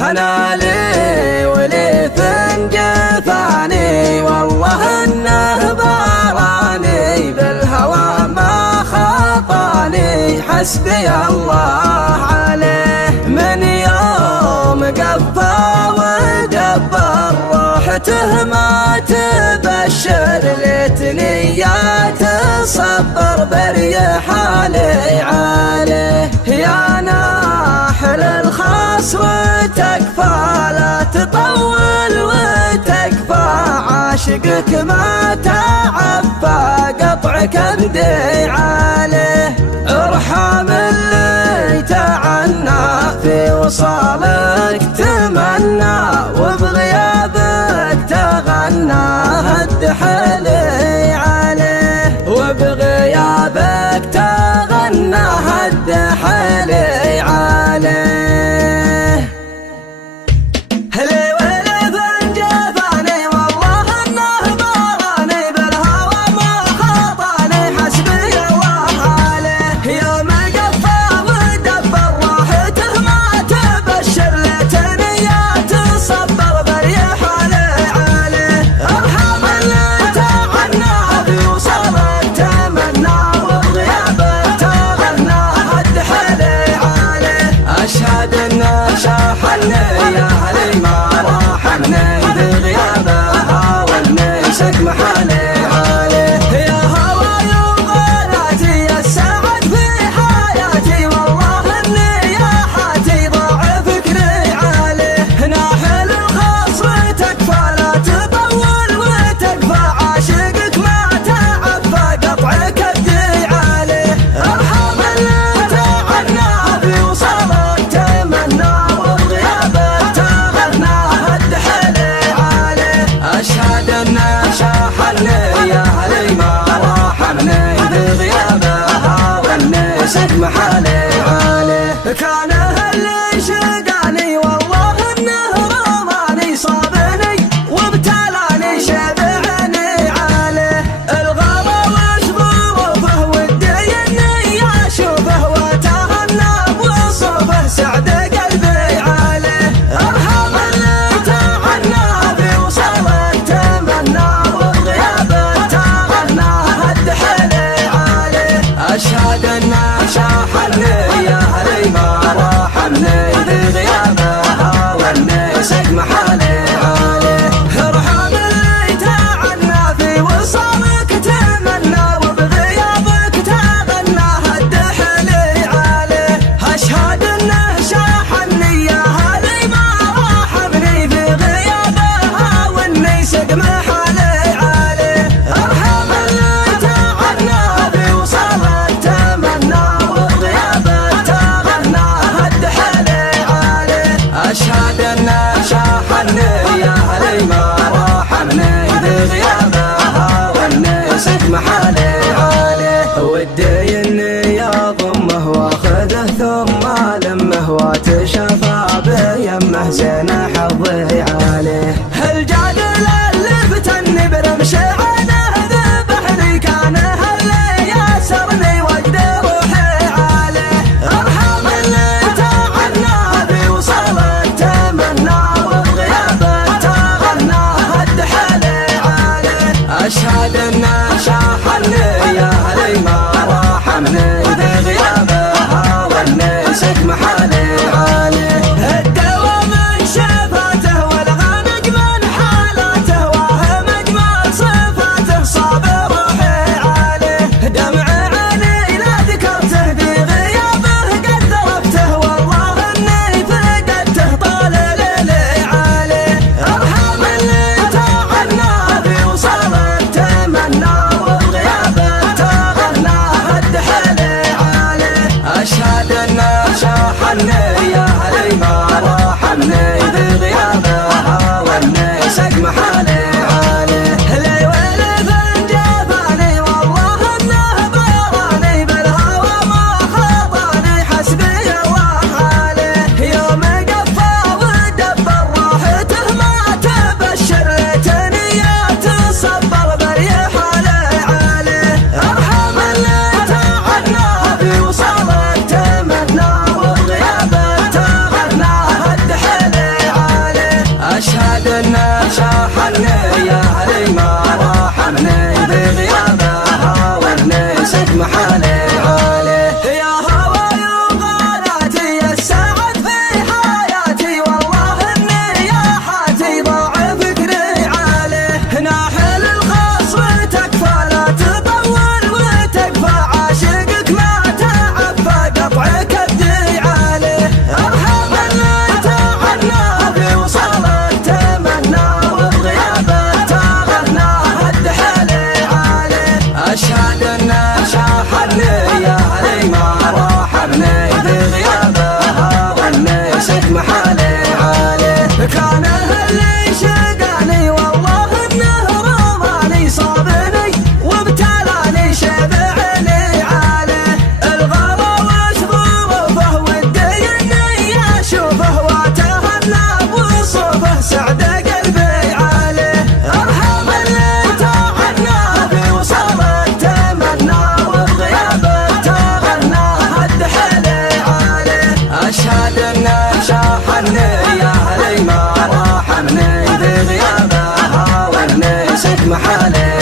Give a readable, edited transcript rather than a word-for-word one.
هنا لي ولي جفاني والله انه باراني بالهوى ما خطاني حسبي الله عليه من يوم قفى ودبر روحته ما تبشر ليتني يا تصبر بريحالي عليه يا ناحل الخاص وتكفى لا تطول وتكفى عاشقك ما تعفى قطعك ابدي عليه ارحم اللي تعنى في وصالك تمنى وبغيابك تغنى هد حالي عليه وبغيابك تغنى هد حالي عليه يا علي ما راحني بغيابها والنسك محالي عليه يا هواي وغناتي السعد في حياتي والله اني يا حاتي ضاع فكري عليه ناحل الخاص وتكفى لا تطول وتكفى عاشقك ما تعفى قطعك ابدي عليه ارحم اللي تعنى في وصالك تمنى أشهد أنه شاحني يا علي ما راحني بغيابها والنسك محالي عليه كان اللي شقاني والله انه رماني صابني وابتلاني شبعني عليه الغلا وش ظروفه ودي اني اشوفه واتهنى بوصفه سعد قلبي عليه ارحم اللي تعنى في وصالك أشهد أنه شاحني يا علي ما راحني بغيابها والنسك محالي عليه ارحم اللي تعنى في وصالك تمنى وبغيابك تغنى هد حالي عليه أشهد أنه شاحني يا علي ما راحني بغيابها والنسك محالي عليه ارحم اللي تعنى في وصالك أشهد أنه شاحني يا علي ما راحني بغيابها والنسك محالي عليه ودي إني يضمه واخذه ثم لمه واتشفى بيمه زين حظي عليه الجادل اللي فتني برمش عينه ذبحني كان اللي ياسرني وجد روحي عليه ارحم اللي تعنى في وصالك تمنى وبغيابك تغنى هد حالي عليه أشهد أنه شاحني يا علي ما راحني بغيابها والنسك محالي عليه بصوفه وتهنى بوصوفه سعد قلبي عليه ارحم اللي تعنى في وصله تمنى وبغيابه تغنى هد حلي عليه اشهد انه شاحني يا هلي ما راحمني بغيابها والنسك محالي